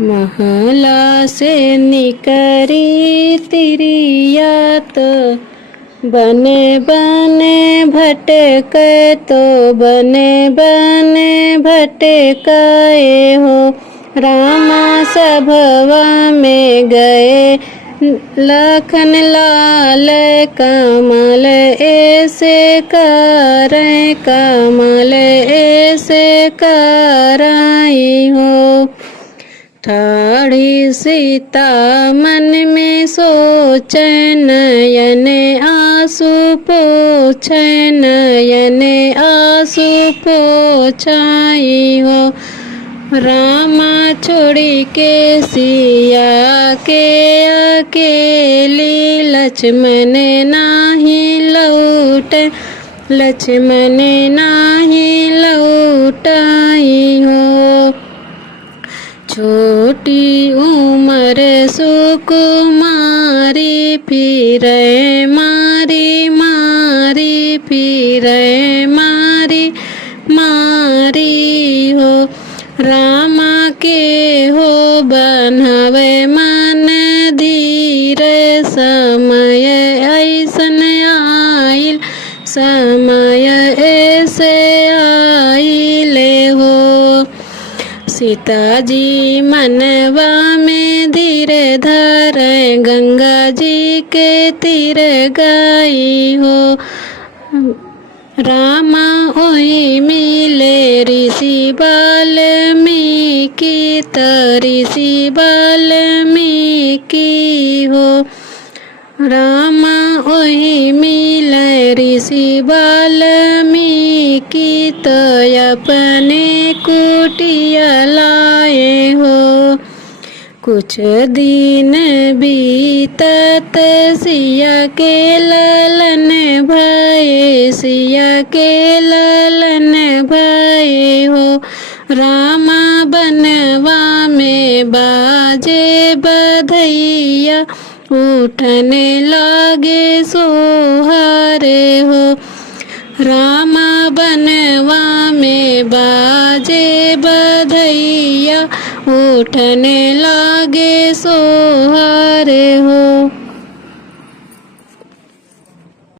महला से निकरी तिरिया तो बने बने भटके तो बने बने भटकाए हो। रामा सभवा में गए लखन लाल कमल ऐसे करें कमल ऐसे कराई हो। ठाड़ी सीता मन में सोचे नयन आंसू पोछे नयन आंसू पोछाई हो। रामा छोड़ी के सिया के अकेली लक्ष्मण नाही लौटे लक्ष्मण नाही लौटाई हो। छोटी उम्र सुकुमारी फिरे मारी मारी फिरे मारी मारी हो। रामा के हो बनवे मन धीर समय ऐसन आइल समय ऐसे आइले हो। सीता जी मनवा में धीर धर गंगा जी के तीर गई हो। रामा ओहि मिले ऋषि वाल्मीकि ऋषि वाल्मीकि हो। रामा ओहि मिले ऋषि वाल्मीकि तो अपने कुटिया लाए हो। कुछ दिन बीतत सिया के ललन भये सिया के ललन भये हो। रामा बनवा में बाजे बधैया उठने लागे सोहरे हो। रामा बनवा में बाजे बधैया उठने लागे सोहरे हो।